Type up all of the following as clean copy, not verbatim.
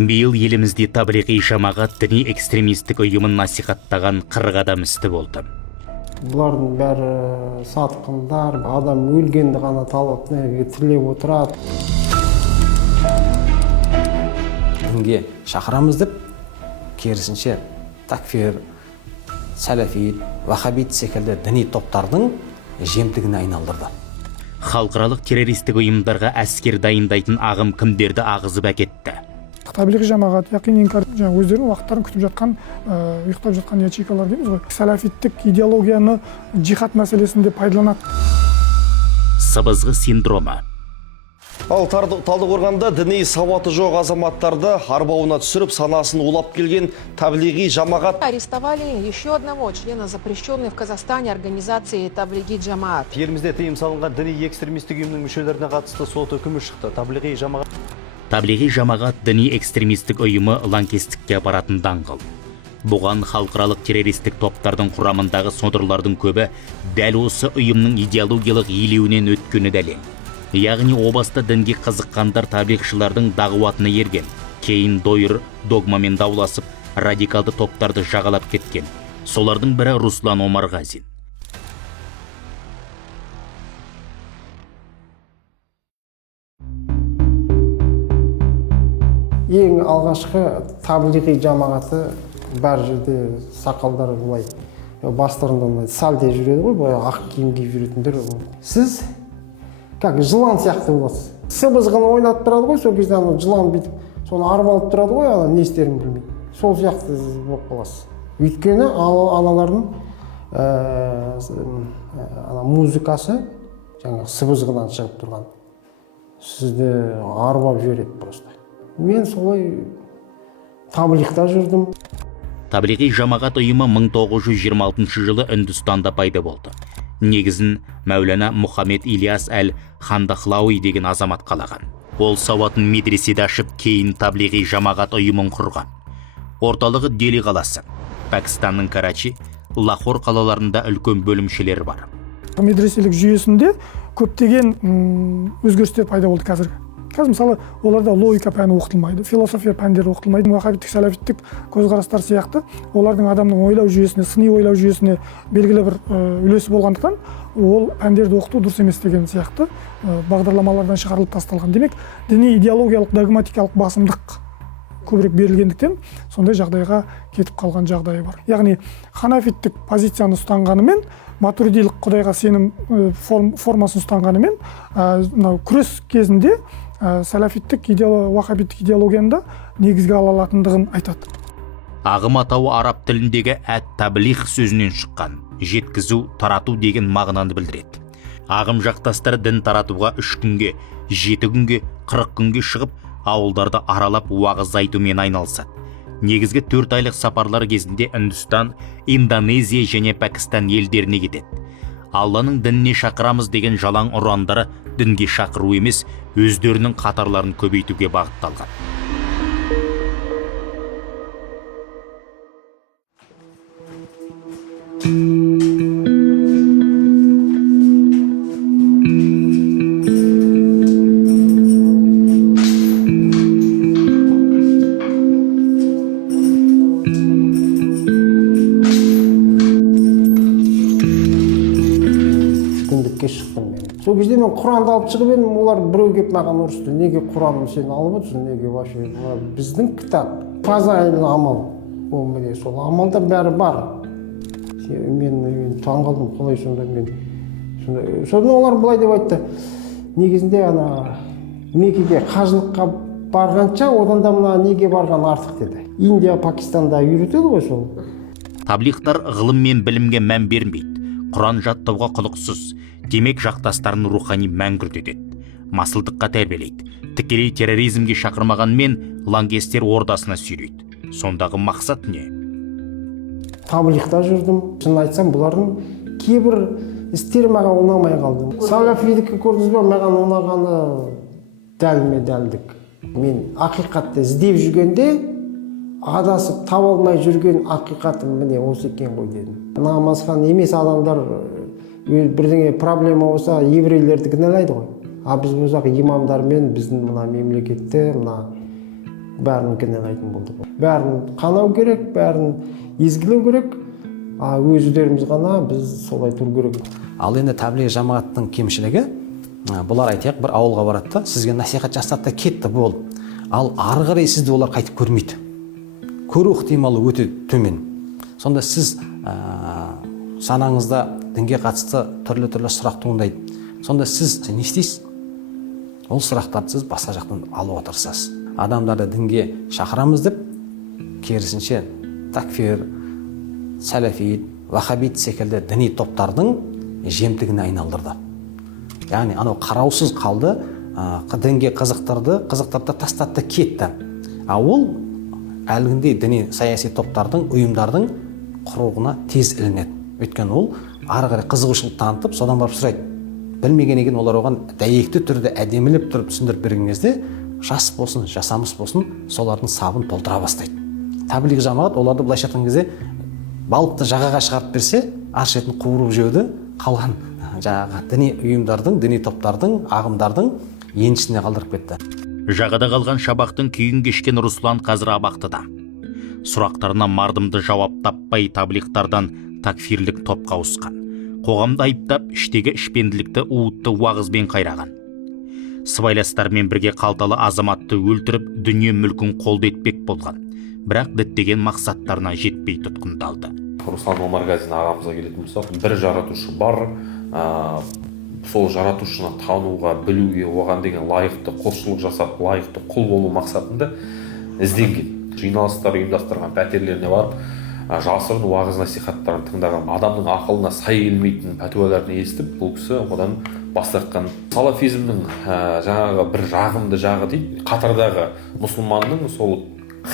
Биыл елімізде таблиғи жамағат діни экстремистік ұйымын насихаттаған 40 адам істі болды. Бұлардың бәрі сатқындар, адам өлгенді ғана тілеп отырады. Дінге шақырамыз деп, керісінше такфир, сәләфит, вахабит секілді діни топтардың жемтігіне айналдырды. Халықаралық террористік ұйымдарға әскер дайындайтын ағым кімдерді ағызып әкетті? Таблиғи жамағат, яқин инкар, өздерінің уақыттарын күтіп жатқан, ұйықтап жатқан ячейкалар дейміз ғой. Сәләфиттік идеологияны джихад мәселесінде пайдаланады. Сыбызғы синдромы. Ал Талдықорғанда діни сауаты жоқ азаматтарды арбауына түсіріп, санасын улап келген таблиғи жамағат. Арестовали еще одного члена запрещенной в Казахстане организации Таблиғи Джамаат. Елімізде тыйым салынған діни экстремистік ұйымның мүшелеріне қатысты сот үкімі шықты. Таблиғи жамағат діни экстремистік ұйымы лаңкестікке апаратын даңғыл. Бұған халықаралық террористік топтардың құрамындағы содырлардың көбі дәл осы ұйымның идеологиялық илеуінен өткені дәлел. Яғни обаста дінге қызыққандар таблиғшылардың дағуатына ерген, кейін дойыр догмамен дауласып, радикалды топтарды жағалап кеткен. Солардың бірі Руслан Омарғазин. Ең алғашқы таблиғи жамағаты бар жерде сақалдар бұлай бастарында сәлде жүреді ғой, бұлай ақ киім киіп жүретіндер. Сіз как жылан сияқты боласыз. Сыбызғыны ойнатып тұрады ғой, сол кезде жылан бүйтіп, соны арбалып тұрады ғой, не істерін білмейді. Сол сияқты болып қаласыз. Өйткені аналардың музыкасы жаңағы сыбызғыдан шығып тұрған. Сізді арбап жібереді просто. Мен солай таблиғта жүрдім. Таблиғи жамағат ұйымы 1926 жылы Үндістанда пайда болды. Негізін Мәулана Мұхаммед Ильяс әл-Хандахлауи деген азамат қалаған. Ол сауатын медреседе ашып, кейін таблиғи жамағат ұйымын құрған. Орталығы Дели қаласы. Пәкістанның Карачи, Лахор қалаларында үлкен бөлімшелері бар. Медреселік жүйесінде көптеген өзгерістер пайда болды қазір. Қазір мысалы оларда логика пәні оқытылмайды, философия пәндері оқытылмайды. Вахабиттік, сәләфиттік көзқарастар сияқты олардың адамның ойлау жүйесіне, сыни ойлау жүйесіне белгілі бір үлесі болғандықтан ол пәндерді оқыту дұрыс емес деген сияқты бағдарламалардан шығарылып тасталған. Демек, діни идеологиялық, догматикалық басымдық көбірек берілгендіктен сондай жағдайға кетіп қалған жағдайы бар. Яғни ханафиттік позицияны ұстанғанымен, матуридилік құдайға сенім формасын ұстанғанымен, күрес кезінде сәләфиттік вахабиттік идеологияны да негізге ала алатындығын айтады. Ағым атауы араб тіліндегі әт-таблиғ сөзінен шыққан, жеткізу, тарату деген мағынаны білдіреді. Ағым жақтастары дін таратуға 3 күнге, 7 күнге, 40 күнге шығып, ауылдарды аралап уағыз айтумен айналысады. Негізгі 4 айлық сапарлар кезінде Үндістан, Индонезия және Пәкістан елдеріне кетеді. Алланың дініне шақырамыз деген жалаң ұрандары дінге шақыру емес, өздерінің қатарларын көбейтуге бағытталған. Сол кезде мен Құранды алып шығып едім, олар біреу келіп маған ұрысты. Неге Құранды сен алып отырсың, неге вообще? Біздің кітап, фазайлы амал. Ол міне сол амалда бәрі бар. Мен таңғалдым, қалай сонда мен. Содан олар былай деп айтты. Негізінде Меккеге қажылыққа барғанша, одан да мына неге барған артық деді. Индия, Пакистанда үйретеді ғой сол. Таблиғтар ғылым мен білімге мән бермейді. Құран жаттауға құлықсыз. Демек жақтастарын рухани мәңгүрт етеді. Масылдыққа тәрбиелейді. Тікелей терроризмге шақырмағанмен лаңкестер ордасына сүйрейді. Сондағы мақсат не? Таблиғта жүрдім. Шын айтсам, бұлардың кейбір істері маған ұнамай қалды. Сәләфидікті көрдіңіз бе, маған ұнағаны дәлме-дәлдік. Мен ақиқатты іздеп жүргенде, адасып таба алмай жүрген ақиқатым міне осы екен ғой дедім. Намазхан емес адамдар бірдеңе проблема болса, еврейлерді кінәлайды ғой. А біз өзақ имамдармен біздің мына мемлекетте, мына бәрін кінәлайтын болды. Бәрін қанау керек, бәрін езгілеу керек, өздеріміз ғана біз солай тұру керек. Ал енді таблиғ жамағаттың кемшілігі, бұлар айтайық, бір ауылға барады да, сізге насихат жасады да кетті, болды. Ал ары қарай сізді олар қайтып көрмейді. Көру ықтималы өте төмен. Сонда сіз санаңызда дінге қатысты түрлі сұрақ туындайды. Сонда сіз не істейсіз? Ол сұрақтарды сіз басқа жақтан алуға тырысасыз. Адамдарды дінге шақырамыз деп, керісінше такфир, сәләфит, вахабит секілді діни топтардың жемтігіне айналдырды. Яғни анау қараусыз қалды, дінге қызықтырды тастатты кетті. Ол әлгіндей діни саяси топтардың, ұйымдардың құруына тез ілінеді. Өйткені ол ары қарай қызығушылық танытып, содан барып сұрайды. Білмеген екен, олар оған дәйекті түрде әдемілеп тұрып түсіндіріп берген кезде, жас болсын, жасамыс болсын, солардың сабын толтыра бастайды. Таблиғ жамағат оларды былайша айтқан кезде балықты жағаға шығарып берсе, ар шетін қуырып жеуді қалған жаңағы діни ұйымдардың, діни топтардың, ағымдардың еншісіне қалдырып кетті. Жағада қалған шабақтың күйін кешкен Руслан қазір абақтыда. Сұрақтарына мардымды жауап таппай таблиғтардан такфирлік топқа ауысқан. Қоғамды айыптап, іштегі ішпенділікті уытты уағызбен қайраған. Сыбайластармен бірге қалталы азаматты өлтіріп, дүние мүлкін қолды етпек болған. Бірақ діттеген мақсаттарына жетпей тұтқындалды. Руслан Омарғазин ағамызға келетін болсақ, бір жаратушы бар, сол жаратушыны тануға, білуге, оған деген лайықты құлшылық жасап, лайықты құл болу мақсатында ізденген. Жиналыстар ұйымдастырған пәтерлеріне барып, жасырын уағыз насихаттарын тыңдаған, адамның ақылына сай келмейтін пәтуаларын естіп, бұл кісі одан бас тартқан. Салафизмнің жаңағы бір жағымды жағы дейді, қатардағы мұсылманның сол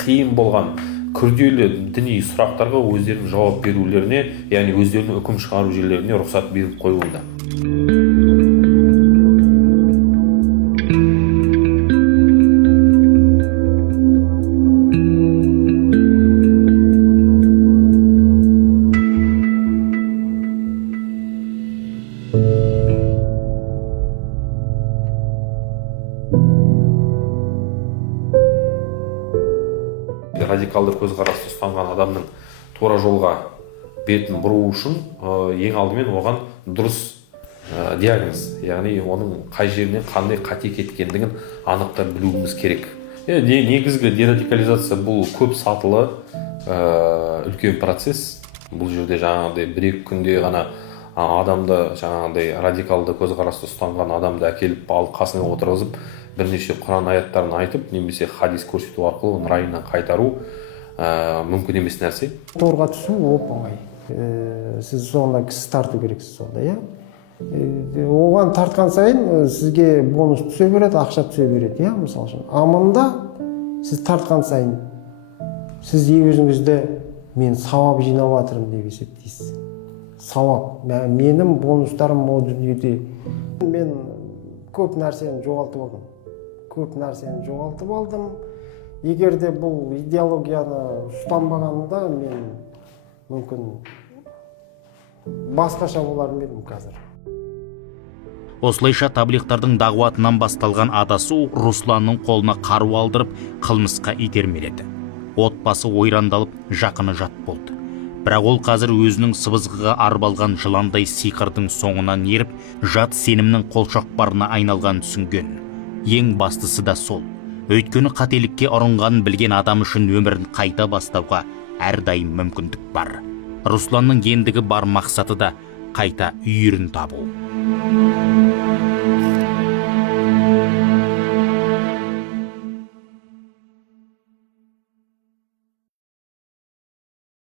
қиын болған күрделі діни сұрақтарға өздерінің жауап берулеріне, яғни өздерінің үкім шығару жерлеріне рұқсат беріп қойылды. Радикалды көзқарасты ұстанған адамның тура жолға бетін бұру үшін ең алдымен оған дұрыс диагноз, яғни оның қай жерінен қандай қате кеткендігін анықтап білуіміз керек. Негізгі дерадикализация бұл көп сатылы үлкен процесс. Бұл жерде жаңағыдай бір-екі күнде ғана адамды жаңағыдай радикалды көзқарасты ұстанған адамды әкеліп алып қасына отырғызып, бірнеше Құран аяттарын айтып, немесе хадис көрсету арқылы оның райынан қайтару мүмкін емес нәрсе. Торға түсу оп-оңай. Сіз сонда кісі тарту керексіз сонда, иә? Оған тартқан сайын сізге бонус түсе береді, ақша түсе береді, иә, мысалы үшін. Амында сіз тартқан сайын сіз өзіңізді мен сауап жинап жатырмын деп есептейсіз. Сауап. Менің бонустарым о дүниеде. Мен көп нәрсені жоғалтып алдым. Егер де бұл идеологияны ұстанбағанымда мен мүмкін басқаша болар едім қазір. Осылайша таблиғтардың дағуатынан басталған адасу Русланның қолына қару алдырып, қылмысқа итермеледі. Отбасы ойрандалып, жақыны жат болды. Бірақ ол қазір өзінің сыбызғыға арбалған жыландай сиқырдың соңынан еріп, жат сенімнің қолшоқпарына айналған түсінген. Ең бастысы да сол. Өйткені қателікке ұрынғанын білген адам үшін өмірін қайта бастауға әрдайым мүмкіндік бар. Русланның ендігі бар мақсаты да қайта үйірін табу.